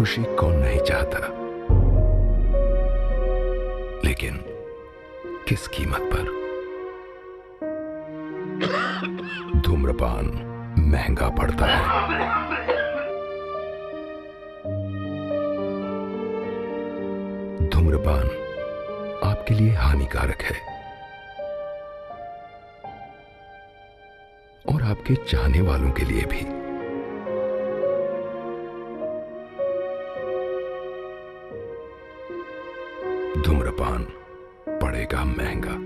खुशी कौन नहीं चाहता, लेकिन किस कीमत पर। धूम्रपान महंगा पड़ता है। धूम्रपान आपके लिए हानिकारक है और आपके चाहने वालों के लिए भी। धूम्रपान पड़ेगा महंगा।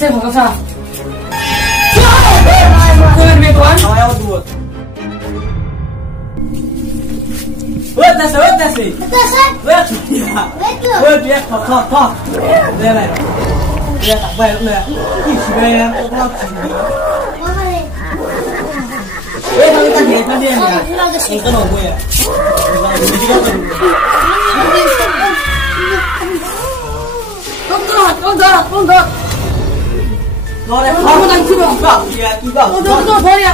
Saya mau ke sana. Kau ni tuan. Awak dua. Betas. Betas. Betas. Betas. Kau. Dia lah. Dia tak baik lah. Ih, sebenarnya kau cakap. Kalau kita lihat dia ni, ini kan orang ya. Tunggu. Kau dah kamu nak cuba? Tiga. Tunggu, boleh.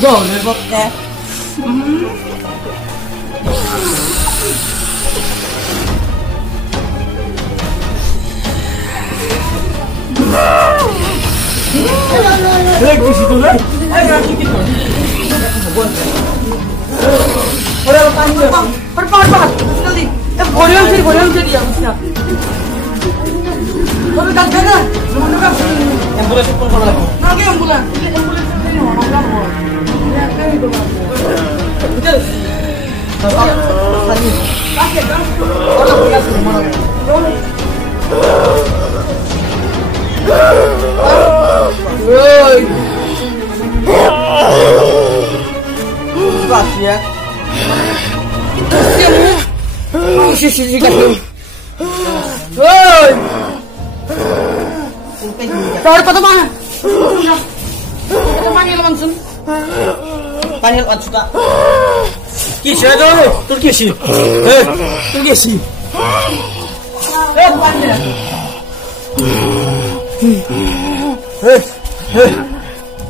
Go, let's go there. Lagi situ lah. Lagi kita. Orang panjang. Perpat. Sekali. Boleh dia mesti. Kalau tak ada, mana kan? Ambulans pun kalau lagi. Lagi ambulans. Ini orang orang. Ya, kami tu. Betul. Tadi. Pakai kan? Orang punya semua. Woi. Pas ya. Sisi kat tu. Woi. Tahu pada mana? Pada mana langsung? Panggil orang suka. Kisi ada ni. Turkisi. Turkisi. Panggil.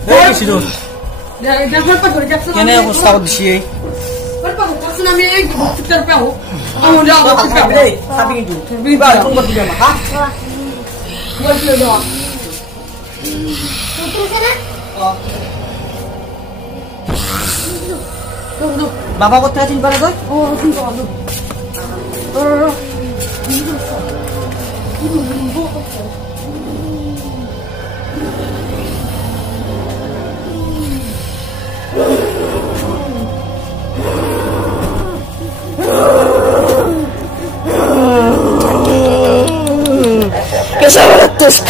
Kisi tu. Dah berapa tu? Kena aku tahu di sini. Berapa? Aku nak ambil kita berapa? Kamu dah aku cakap deh. Tapi itu. Biar aku buat dia mah. Buat dia dah. Tutup sana. Oh. Tutup. Bapak kau tadi di mana tu? Oh, sini tu. Oh. Kesabaran terus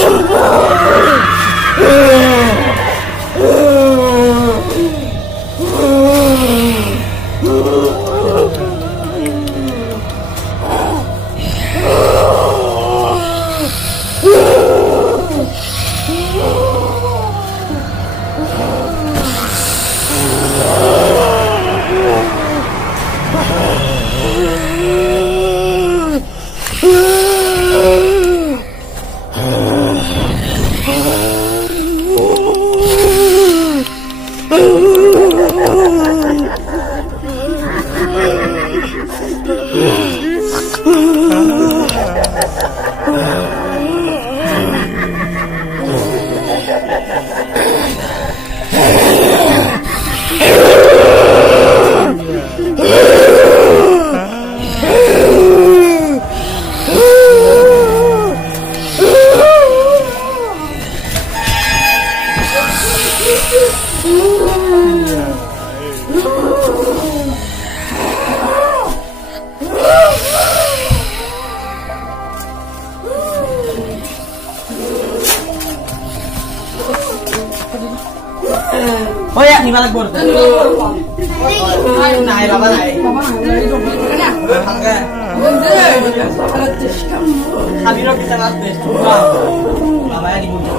Oh ya, ni malag bor. Naik baba naik. Habis itu kita ngas best. Baba ya di bujang.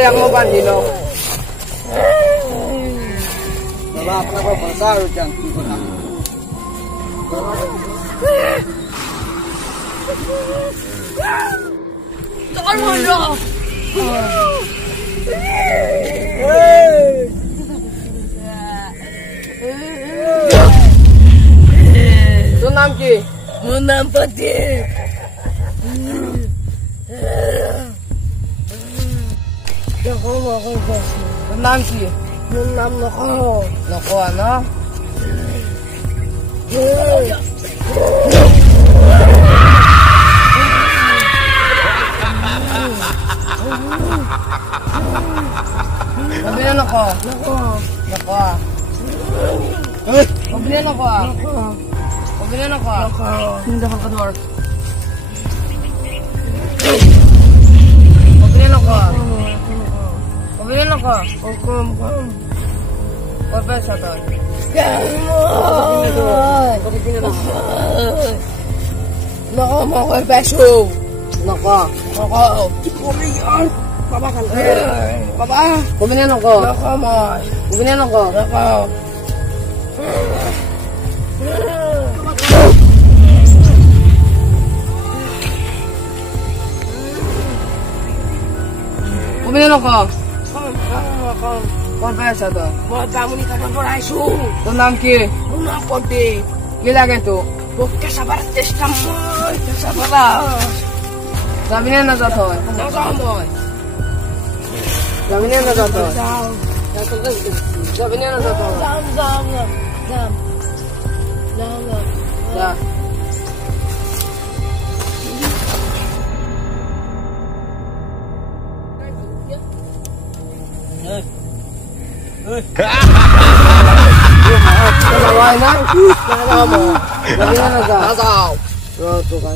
Yang mau bandino. Bapak kenapa besar jangan digunakan. Jangan mondok. Sunam ki, Munam pati. sunam ki, Munam nako. nako ano? Sabi na nako. Nako. Sabi na nako. Sabi na nako. Hindi ka kador. Sabi na nako. Sabi na nako. Papa sa to. Nako mo ko peso. Nako. Nako. Kumiyan. Baba kan. Baba. Sabi na nako. Nako mo. Sabi na nako. Nako. Sabi na nako. Papa sa to. Mo tamu ni kapan poraisu. Sunam ki, Una pote. gila gitu. Bokka sabar testamo. Sabar. Sabi na na to. Nako mo. Sabi na na to. Down. Sabi na na to. Down. Down. Ya. Why not? Nasaan? Tuh kan.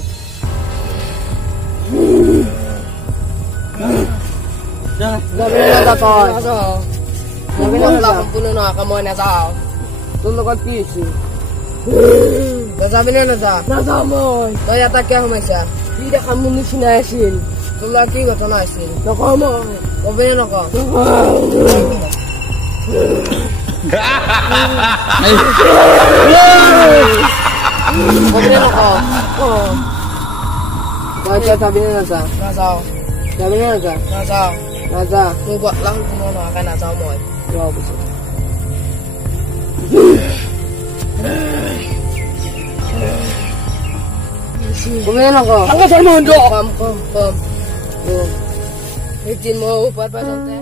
Gabi na dapat. Gabi na dapat puno na kamu nasaan. Tulog at PC. Sabi na nasa. Nasa mo. Kaya takya humasa. Tidak kamu musinasin. Tulaki ko tanasin. Nakamo. Gabi na naka. Gabi na naka. Kaya sabi na nasa. Nasa. Sabi na nasa. Nasa. Nasa. Buat lang puno na akan nasa mo. Wow, betul. Kumain ako. Hanggang sa mundo. Kom. Itin mo upar pa sante.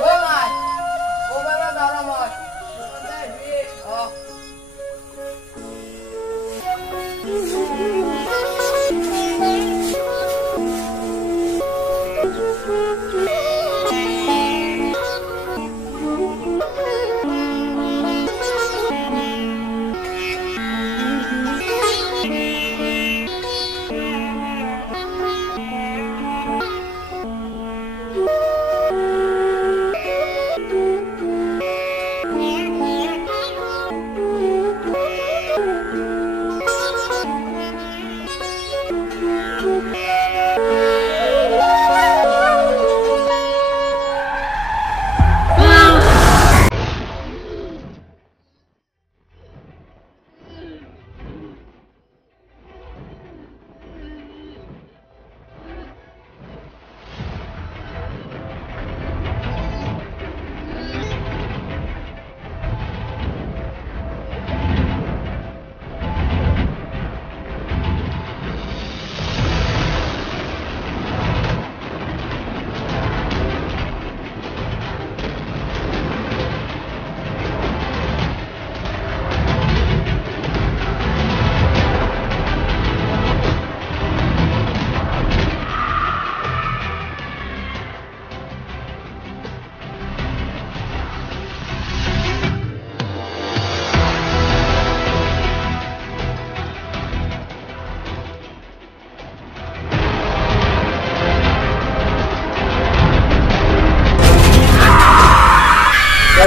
Hoy! Upar pa dala mo. Oh.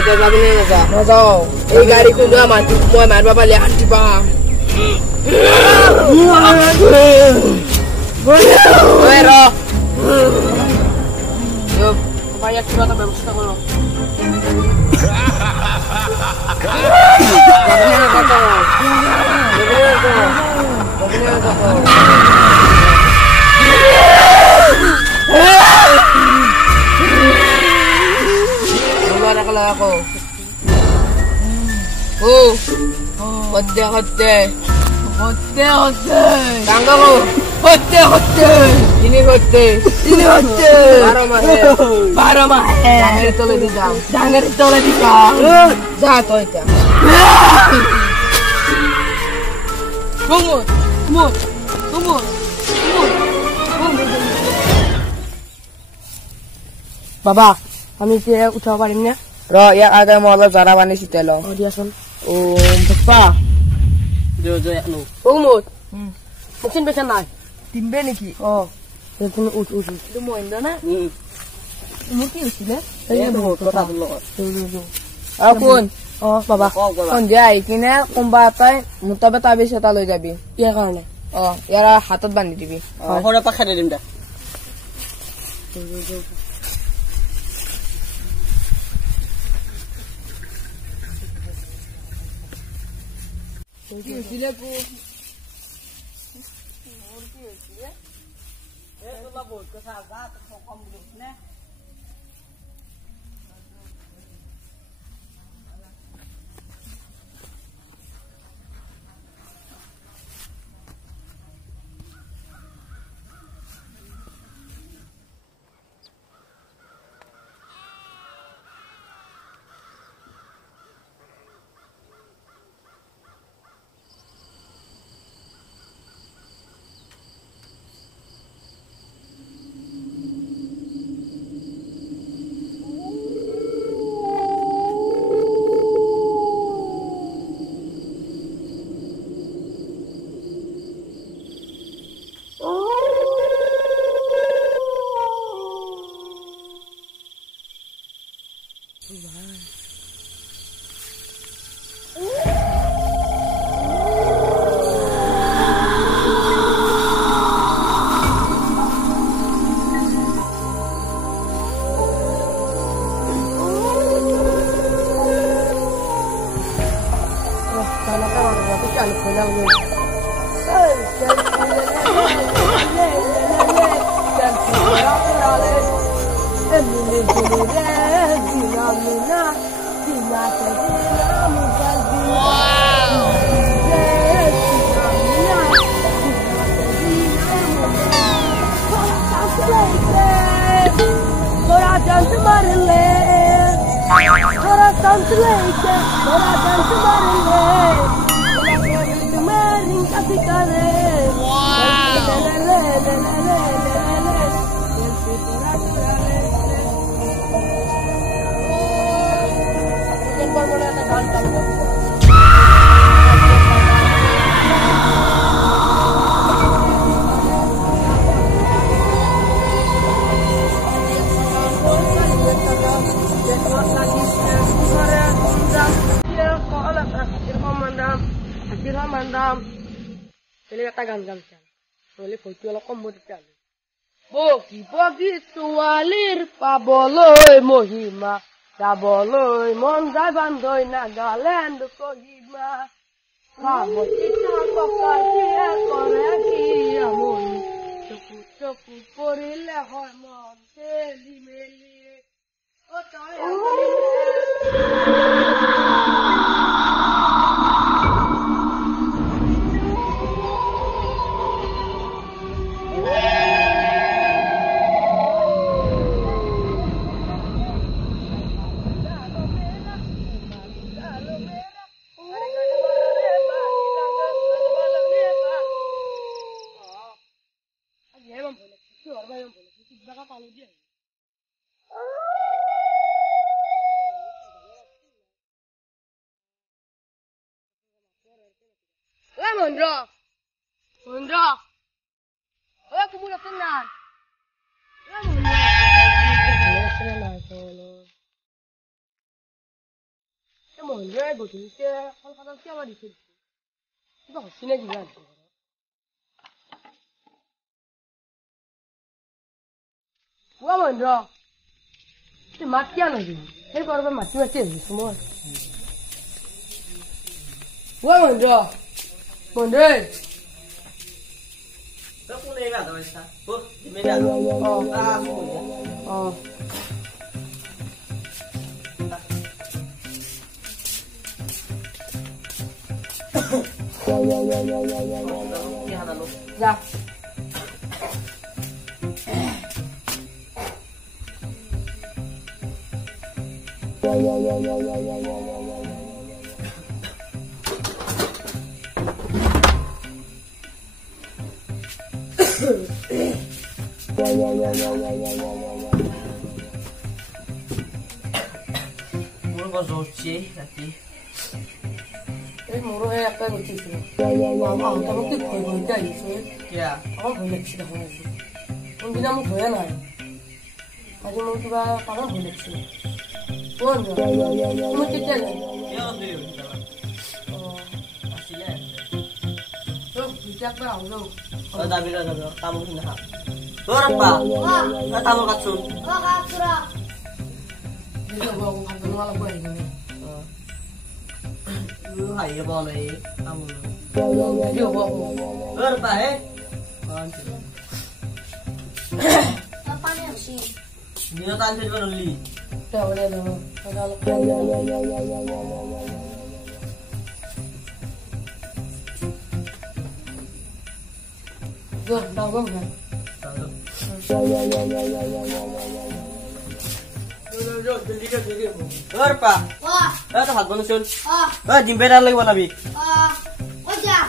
Sabi na nasa. Nasa. Eh, gari ko nga man. Mo man babalihan di ba? Pero. Yo, banyak juga tak bagus tak lo. Mana kalau aku? Hotte. Tangga ko. Hotte. Ini hotte. Para mahal. Jangan itu lagi kang. Jatuh itu. Tunggu. Baba. আমি কি উঠাব পাৰিম নে ইয়াক আগে মই অলপ Zara পানী চিটাই লওঁ দিয়াচোন পুষ্পা মুখচিন পেচা নাই তিনবে নেকি তুমি উঠ এইটো মহেন্দ্ৰ না মোৰ কি হৈছিলে কোন বাবা সন্ধিয়া আহি কিনে কোনোবা এটাই মোটাবে তাবিজ এটা লৈ যাবি ইয়াৰ কাৰণে ইয়াৰ হাতত বান্ধি দিবি সৰে পৰা খেদাই দিম দে Bogi tualir paboloi mohima daboloi monzai bandoi Nagaland kohima kamo kita kokaki ekoreki amoni choku porile hormon teli meli otai Mundra. Oya kumula tenan. Mundra betul ke kalau siapa di sini. Itu sini juga. Gua Mundra. Ini mati lagi. Ini baru mati semua. Gua Mundra. Mundra. Aku nega tahu sih, bu, di meja. Oh. Ya. Mulu bozoci tadi. Mulu apa yang itu sih? Kamu tuh kerja itu. Ya. Kamu boleh sih kamu. Mungkin kamu boleh lah. Tadi mau coba kamu boleh sih. Boleh. Kamu kerja lah. Ya udah. Oh. Aslinya. Tuh, bijak lah lo. Oh, tapi kamu sudah. Berapa? Tamu katsun. Bisa gua kangen malah gua ini. Lu hai boleh kamu. Jadi gua. Berapa Apa nih sih? Dia tadi beli. Ya boleh dong. Kalau gua tahu kan. Berapa? Wah, Itu hak manusia. ah, Jimberan lagi wala bi. ojak.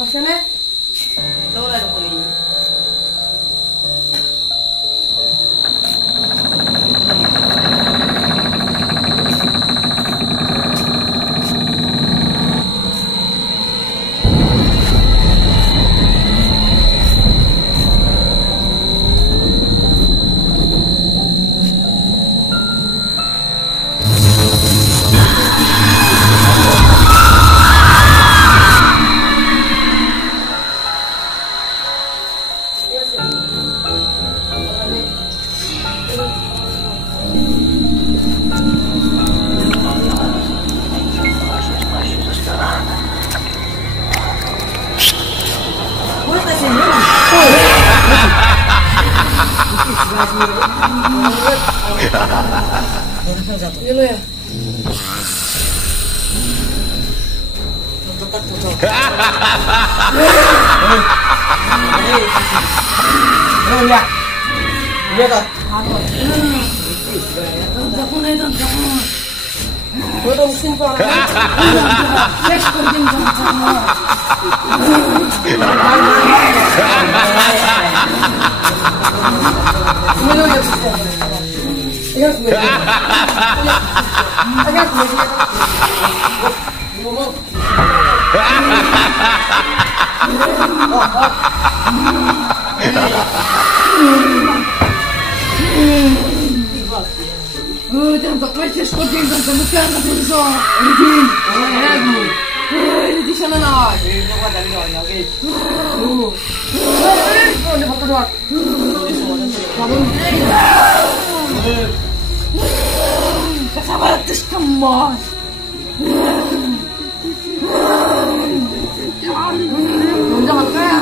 Maksudnya? Tahu lah aku ni. Dulu ya. Ya. Iya tak? Udah mesin kok. Tanto questo scoppia tanto mucchiata per so. Ini di sana na. Kasama tishkamon. Jangan kayak.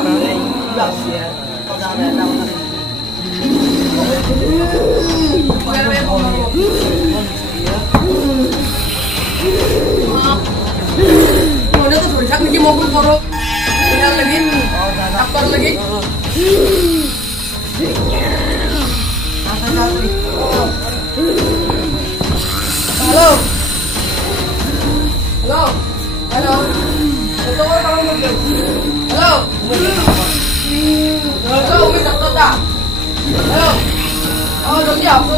Udah tuh berusak nih mobil koro. Tinggal lagi. Aktor lagi. Halo. Halo. Halo. Betul kamu mobil. Halo. Halo, Umi tak tahu tak? Halo. Oh, jadi apa?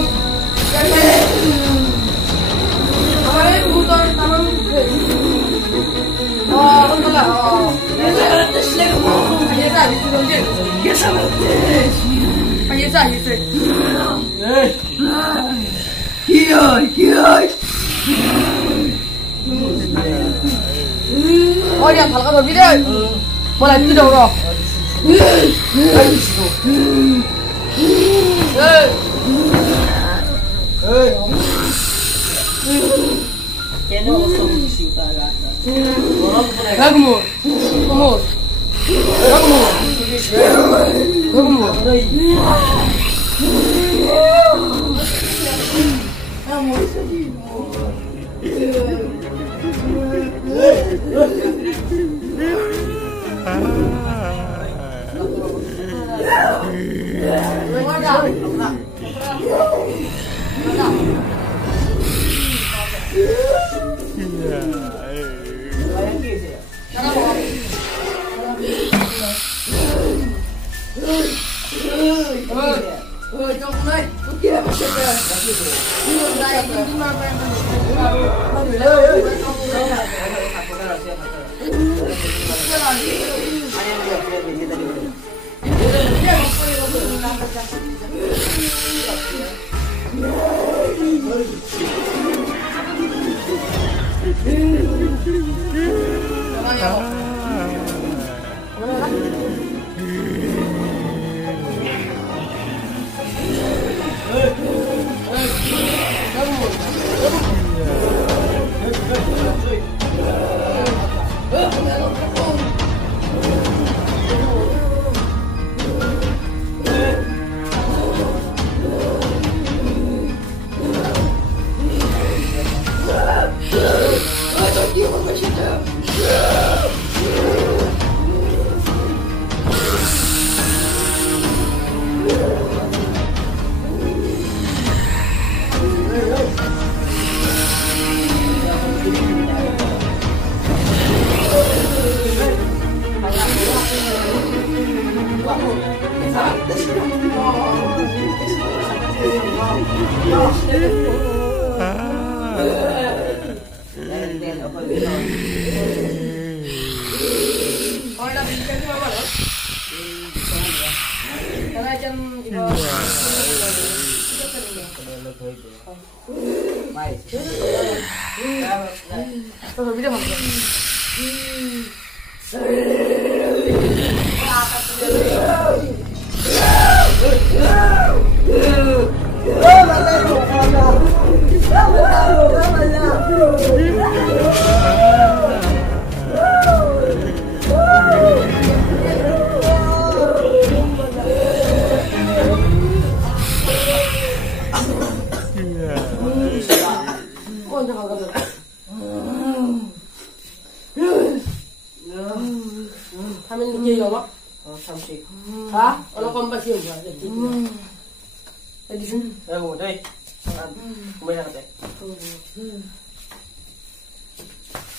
Kemarin kebutuhan taman. Oh, betul lah. Oh. Biasa, biasa. Biasa, biasa. Oh, dia halka lebih deh. Mulai tidak roh. Kena usah misi utara. Kamu, kamu, kamu, kamu.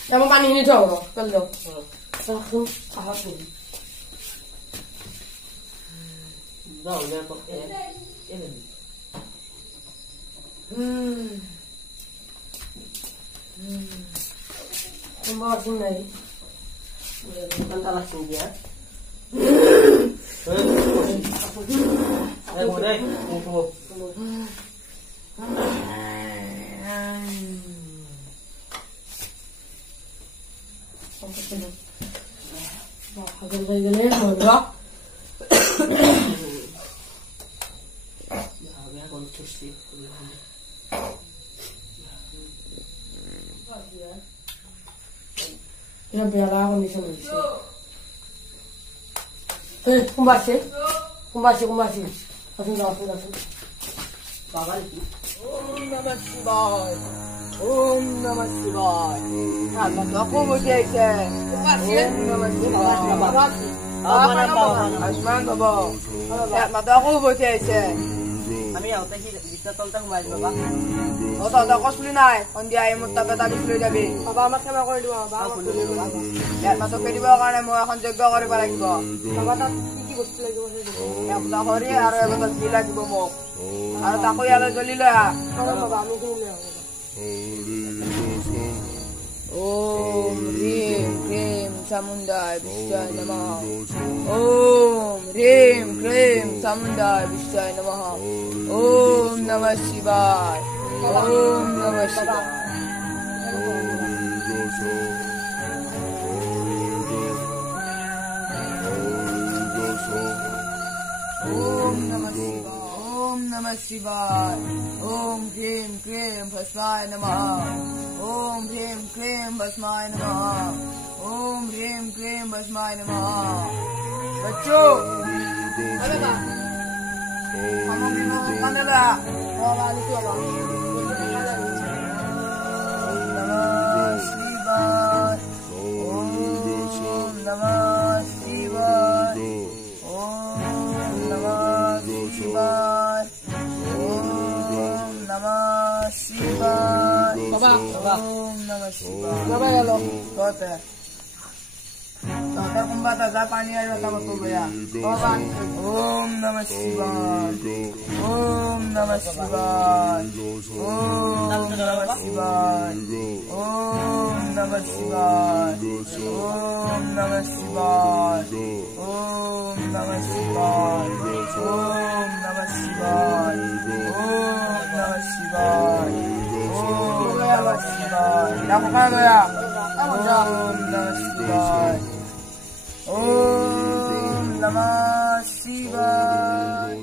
Kamu panik ini jauh, kalau aku ahap ini. Jauh dia pakai ini. Kamu asing lagi. Tentang asing dia. Ayo deh, tunggu. Agak-agak mana? Ya, kontus sih. Ya biarlah aku bisa mesti. Kumbasi. Langsung. Bapak itu. Om Namah Shivaya. Om Namah Shivaya. Aku berjaya. Om Namah Shivaya. Asman Baba. Ya, aku berjaya. Kami yang tadi bisa tonton kembali Bapak. Oh, tak kau sulit naik. Ondi ayam mutaka tadi sulit jadi. Bapak mak sama aku dua, Bapak. Ya, masuk ke di bawah kan mau akan jaga kau di bawah lagi bawah. Bapak tak iki bos lagi bos. Ya, tak kau ni ada yang betul gila di bawah. Ada tak kau yang lagi lah. Bapak mungkin dia. Om Rim Krim Samunda Vishya Namaha. Om Rim Krim Samunda Vishya Namaha. Om Namah Shivaya. Om Namah Shivaya. Om Namah Shivaya. Om Namah Shivaya. Om Krim Krim Bhasmaya Namaha. Om Krim Krim Bhasmaya Namaha. Om Krim Krim Bhasmaya Namaha. Bachcho, ada tak? Kamu bingung mana dah? Bapak itu apa? Namah Shivaya. Om Namah Shivaya. Om Namah Shivaya. Om Namah Shivaya. Bapak. Om Namah Shivaya. Bapak ya lo. Kote. Kote kumbata za pani ayo tamo to ya. Bapak. Om Namah Shivaya. Om Namah Shivaya. Om Namah Shivaya. Om Namah Shivaya. Om Namah Shivaya. Om Namah Shivaya. Om Namah Shivaya. Om Namah Shivaya. Om Namah Shivaya. Lakukan lo ya. Om Namah Shivaya. Om Namah Shivaya.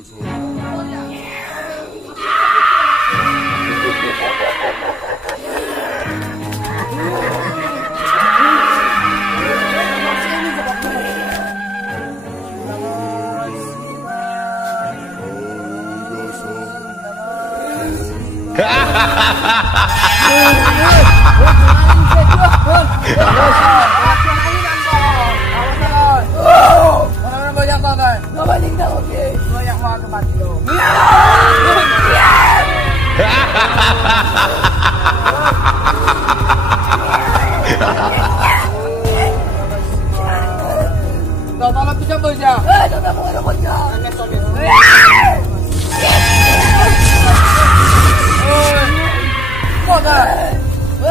Tolong bisa baca. Tolong bisa baca. Kota.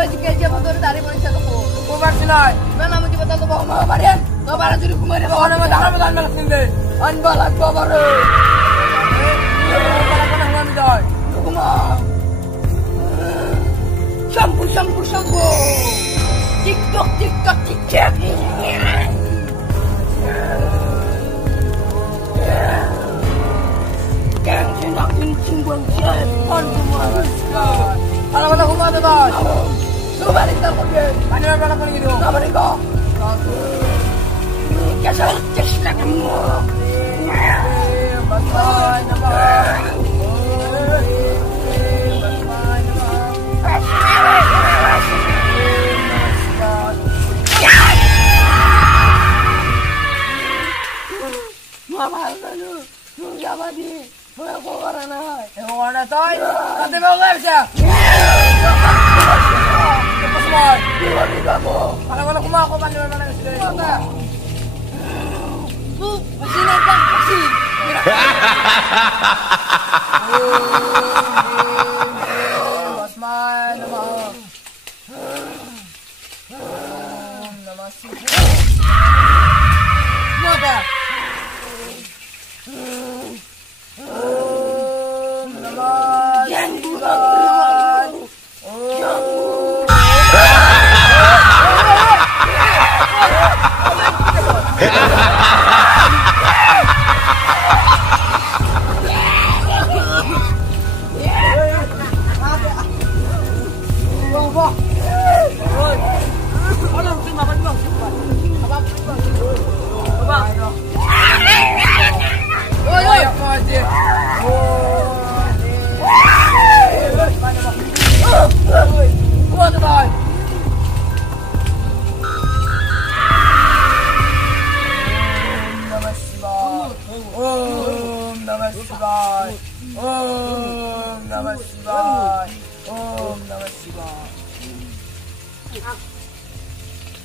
Jika dia motor dari Malaysia tu, kuat silai. Mana mungkin betul tu bawa marian. Kau baru jadi kumari bawa nama darah betul melak sini. Anbalak kau baru. Anbalak kau nak ngambil dah. Kumar. Shampoo. TikTok. Kang nak kencing bangsa. Kalau aku mah tu dah. Lu balik tak pergi. Mana berapa kali gitu? Tak balik kau. Kasar cekak kamu. Bye bye. Orang toy, kata bawa siapa? Cepat semua. Kalau kumah aku pandai mana sini. Bu, masih nak masih. Basman, nama si. Apa?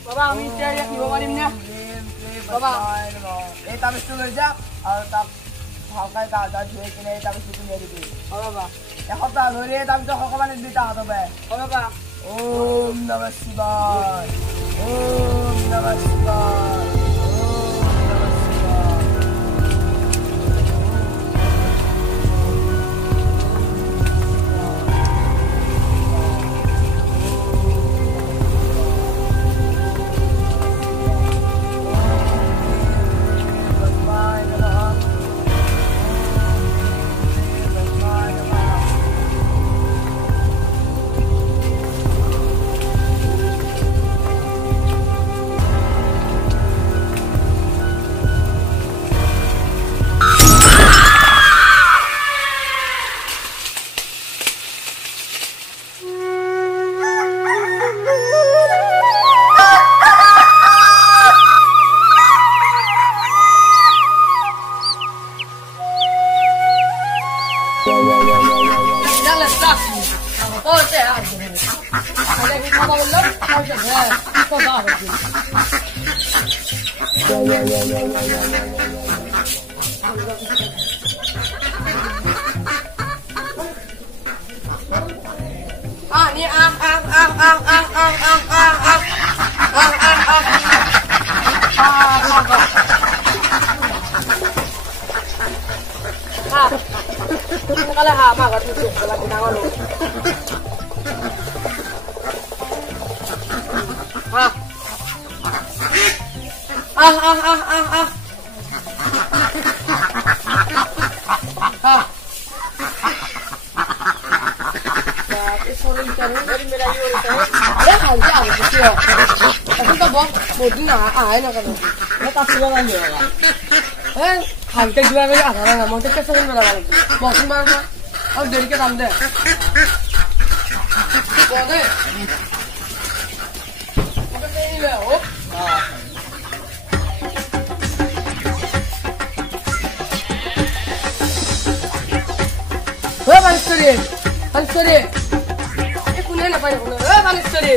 Bapak minta ya di bawah limnya. Bapak, tapi sudah aja. Tak pakai tak ada duit ini tapi sudah jadi. Bapak, ya kau tak boleh tapi tu kau mana duit tak ada be. Bapak, Om Namah Shivaya. Om Namah Shivaya. Harga jualnya ada nggak? Mau tiket sering berapa lagi? Bosan banget, harus dari kita ambil. Boleh. Kita ini lah, oh. Hei, Panisteri. Ini punya apa ya? Hei, Panisteri.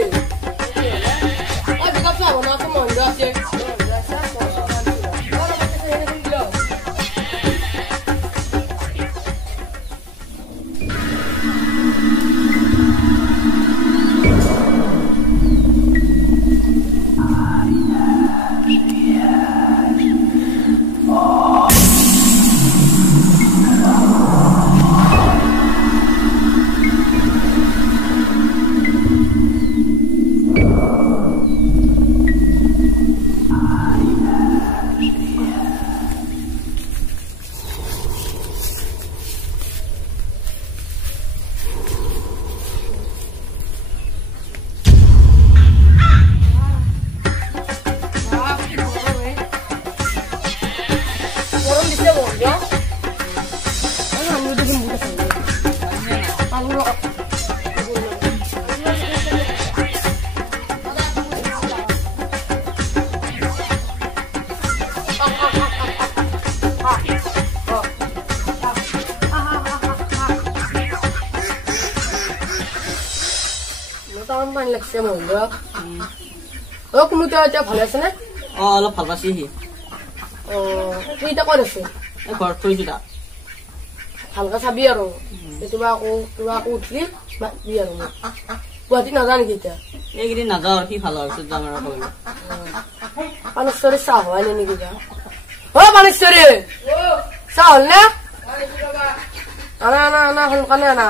Oh, juga apa? Mau aku mau nggak sih? পানী লাগছে মহিলা কোনো এতিয়া ভালে আছে নে অলপ ভাল পাইছে সি সি এতিয়া ক'ত আছে ঘৰত থৈছো তাক ভালকে চাবি আৰু কিবা আকৌ উঠলি মাতিবি আৰু গুৱাহাটী নাযা নেকি এতিয়া এইকেইদিন নাযাওঁ আৰু সি ভাল হোৱাৰ পিছত যাম আৰু কৰিম পানেশ্বৰী চাহ হোৱাই নে নেকি যা পানেশ্বৰী চাহ হ'ল নে আনা আনা আনা সোনকালে আনা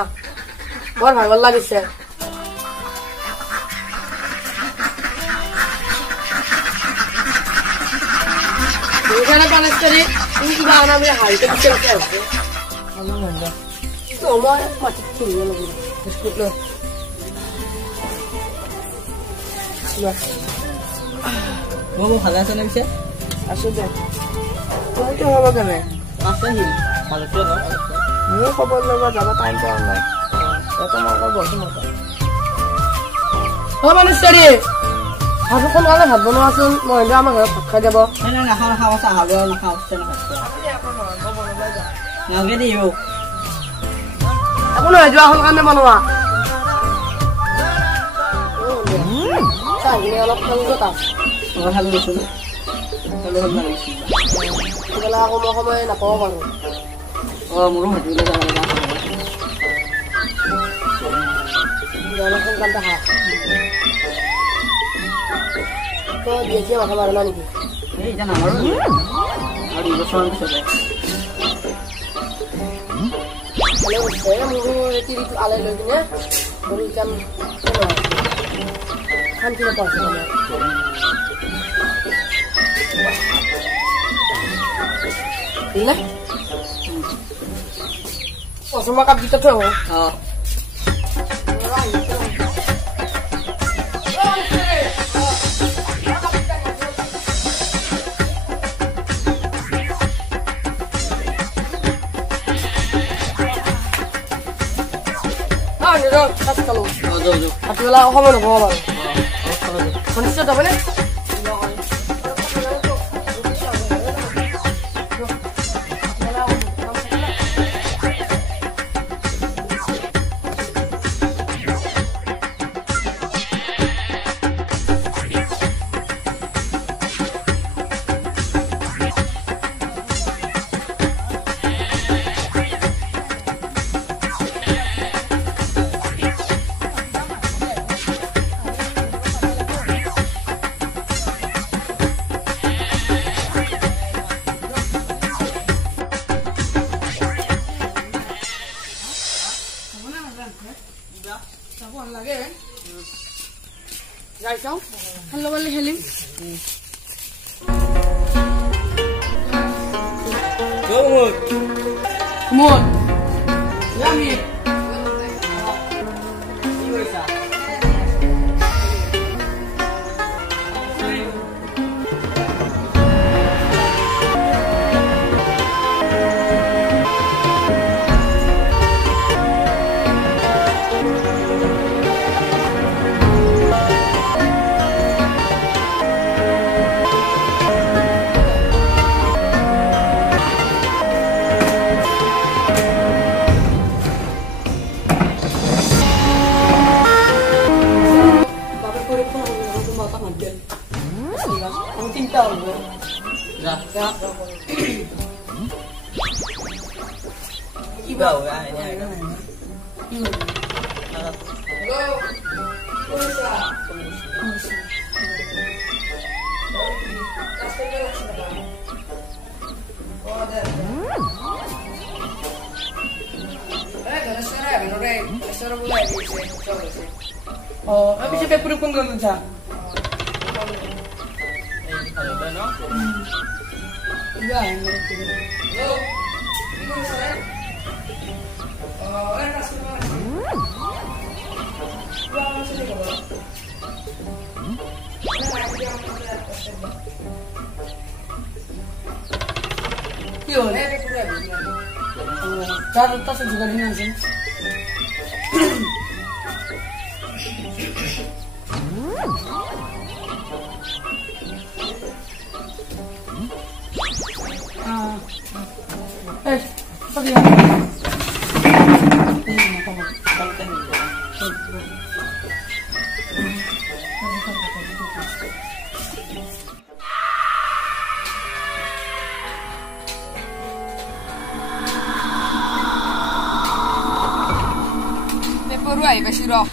বৰ ভাগৰ লাগিছে পানেশ্বৰী তুমি কিবা আনা বুলি হাৰিতে পিছে পিছে হৈছে মই মাটিত ফুৰিব লাগিব বিস্কুট লৈ ভালে আছে নে পিছে আছো দে তইতো হ'ব কেনে আছে সি ভাল আছে মোৰ খবৰ ল'ব যাব টাইম পোৱা নাই মাকৰ বহি নকৰা পানেশ্বৰী ভাত সোনকালে ভাত বনোৱাচোন মহিলা আমাৰ ঘৰত ভাত খাই যাব নাখাওঁ নাখাওঁ চাহ নাখাওঁ নালাগে দিও একো নহয় যোৱা সোনকালে বনোৱা চাহখিনি অলপ খালো সেইবেলা আকৌ মই সময় নাপাব পাৰো মোৰো ভাজিবলৈ যাব অলপ সোনকালে খা তই বিয়া মাথা মাৰা নাই নেকি এতিয়া নামাৰো আৰু 2 বছৰমান পিছতে ভালে কৈছে মোৰো তিৰিটো আলাই লৈ কিনে মোৰো ইকান শান্তি নাপাইছে মানে চশমা কাপ গীতা থৈ ৰাতিবেলা সময় নকব বাৰু শুনিছ তাৰমানে যাই চাওঁ হেল্ল' বুলি হেলিম মোৰ যামি চিন্তা হল কিবা আমি সে পেপুরে কোন কোন যা ya ini tas juga dinanti. Pergi. ahi paisi ro.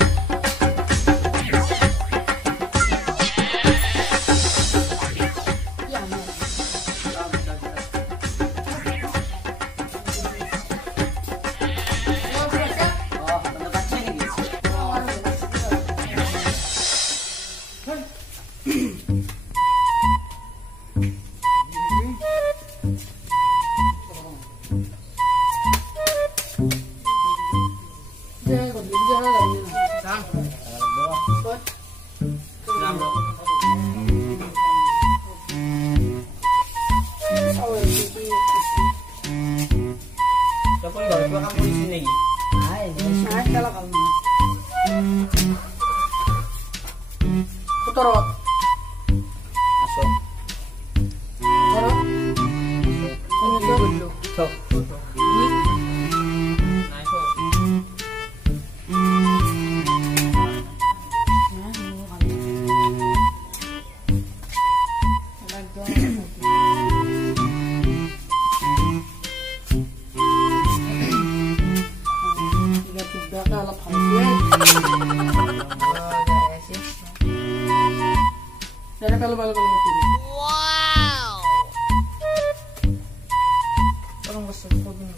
Wow. Orang besar kodnya.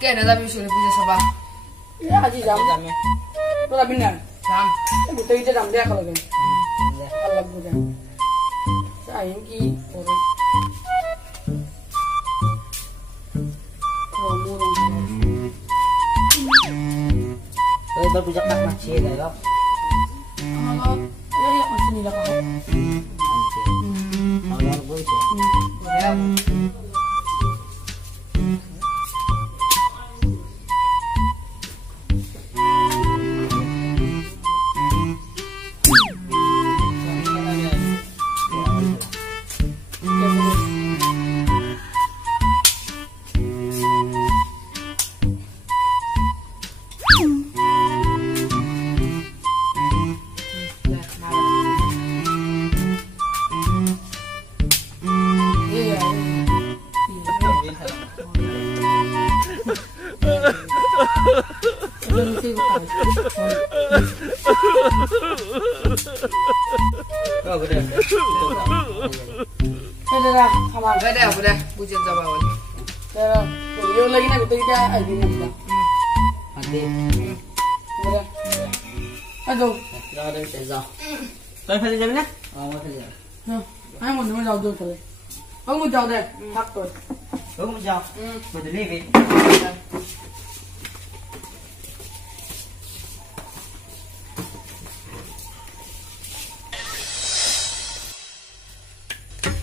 Kena tapi sudah punya sabah. Ya haji jam. Tuh tapi nih. Jam. Betul itu jam dia kalau gini. Allah bukan. Saya ini orang. Tôi tôi bây giờ đặt mặt chia này không? Kalau ya masih tidak kau. Kalau gue sih. Boleh. Udah, bujan sama awal. Yo lagi nak betul kita ID ni. Mati. Udah. Aduh. Dah ada sejauh. Kau pilih jam ni? Oh, mau pilih. Ai mau nama jauh tu. Aku mau jauh deh. Tak tu. Kau mau jauh? Betul ni.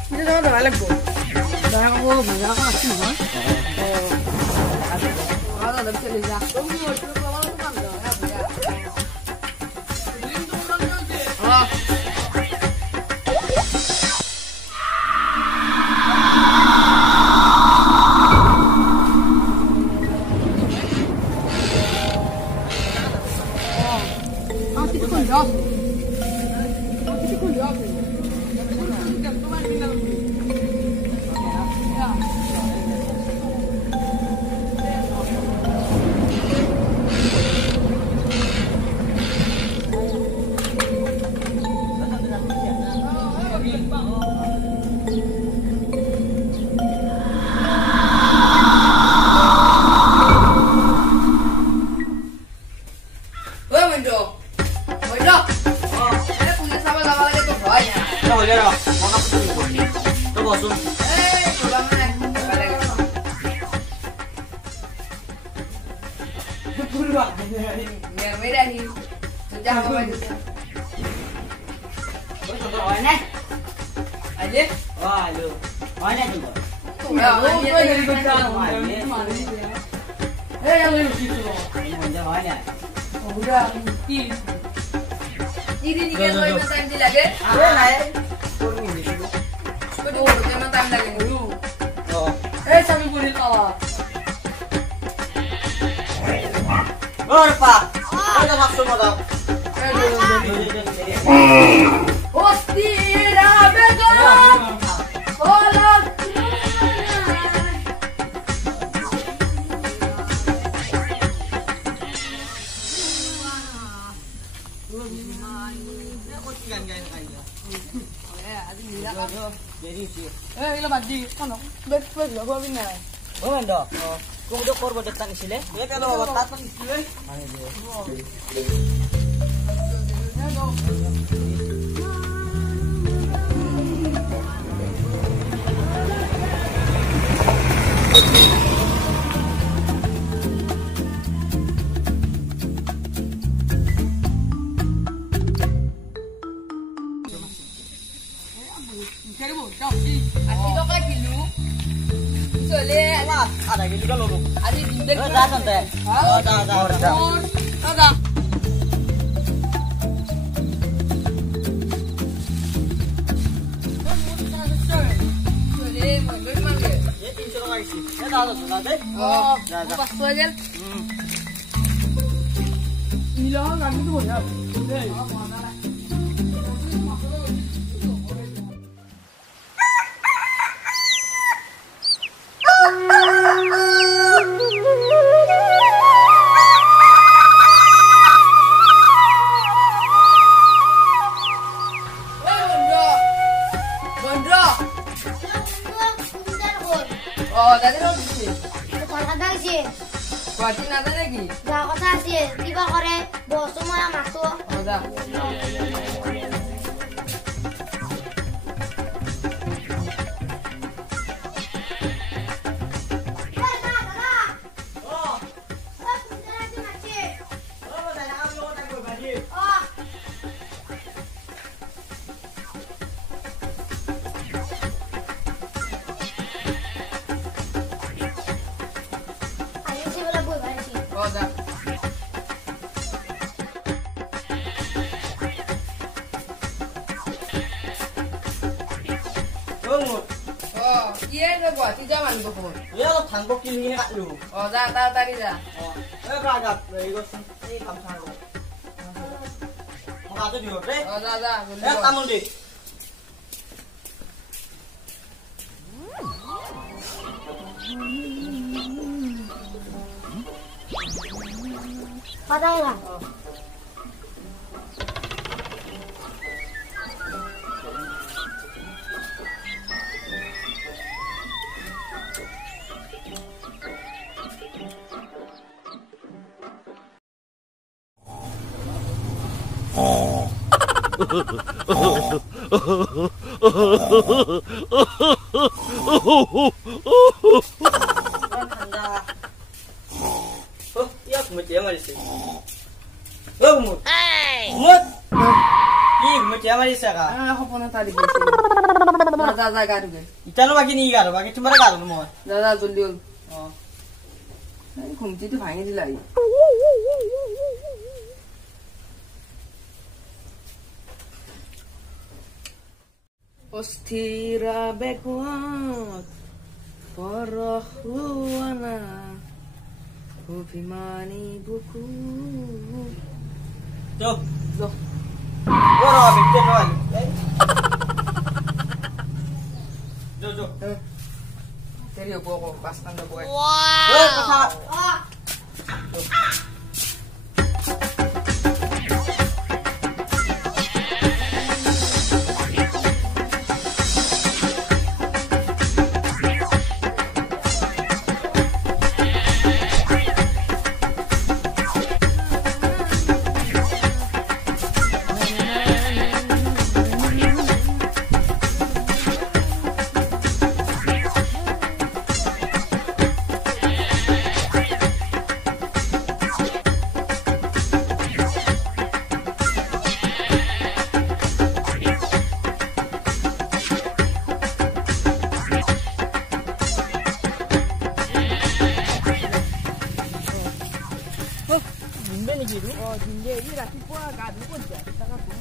Ini dah ada balik tu. Dah aku banyak aku masih mana? Ada lebih selesa. Kamu mau cuci bawang tu kan? Oh. Kita kuliah. Kita kuliah. বসুন এই তোলা নাই পুরবা মেরা নি যা হবে ওই তো হয় না আইলে আলো হয় না কি তোরা ওই গরি করতে এই আমি কিছু মজা হয় না ওরা কি ইদি নিকে লই না টাইম দি লাগে আরে নাই করবি নি তো ওর কেন টাইম লাগে নি ও এই সামি পুরি খাওয়া ওর পা ওই তো মাছ মজা Ostira bega hola ilo badi kono bet lo bina ও মন্দ কোন তো করব দেখতা নিছিলে এ পেলো বাবা তাত নিছিলে আরে দে Así toca kilu. Sole ada gitu kan lo adi dinde. da santai da Ada. Sole manggil manggil. ये 300 টাকা দিছি এ দাও দাও দে Oh, যা যা pas tuh aja. Iya, nggak gitu ya. Oh, tadi lo sih. কথা আছে Kuatin ada lagi. যা কথা আছে কিবা কৰে বস্তু মই মাতো Oh, dah. Oh, dah. Tunggu. Oh, iya udah buat di zaman gue. Ya lo tanggok ini kak lu. Oh, dah tadi dah. Oh, kagak. Igo ini tamsan lo. Mau aja di hotel. Oh, dah. Tamu deh. Padahal lah. Oh, iya kemudian mari sih. Oh, mut. Mut. Iya kemudian mari sih kak. Aku pernah tadi bersih. Dah, garu deh. Ikan bagi nih garu, bagi cuma garu mau. Dah, tuliul. Oh. Ini kunci itu hanya di lagi. Ostira bekuat Parahuana Ubimani buku Tuh. Loh, Wah, bikin lagi. Tuh. dari aku pas tanda gue. Wow. biru. Oh, dinde ini rasi pun kadu pun je. Sangat pun.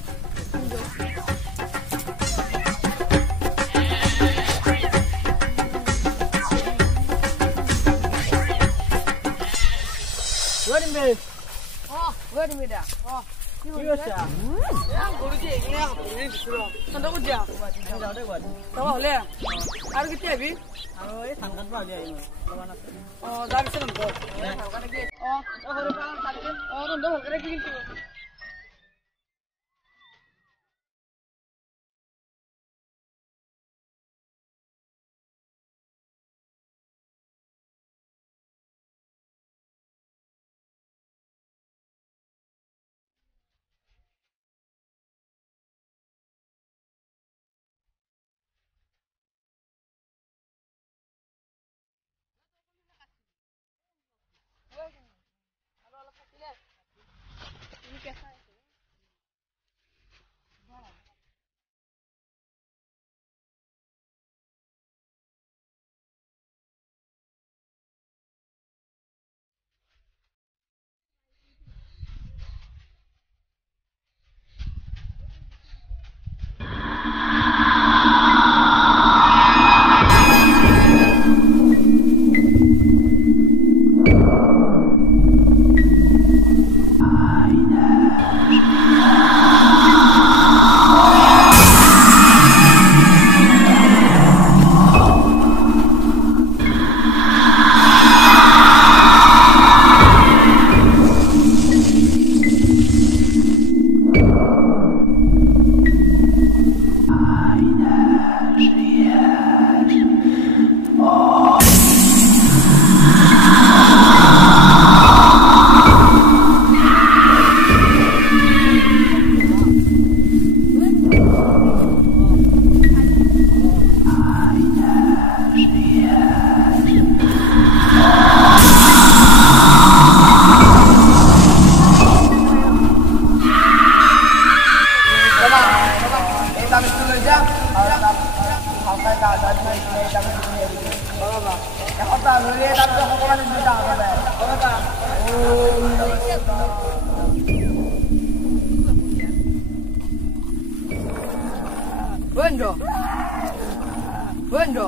Wait a minute. Oh, wait a minute. Oh, Serius ya? yang guru je ini apa ini disuruh. Tanda kerja. Jauh deh buat. Tahu le. Harus kita bi. Ini tangkat apa dia ini? Oh, dari sana tu. Oh, hari malam tadi. Oh, tanda kerja gitu. Wendo.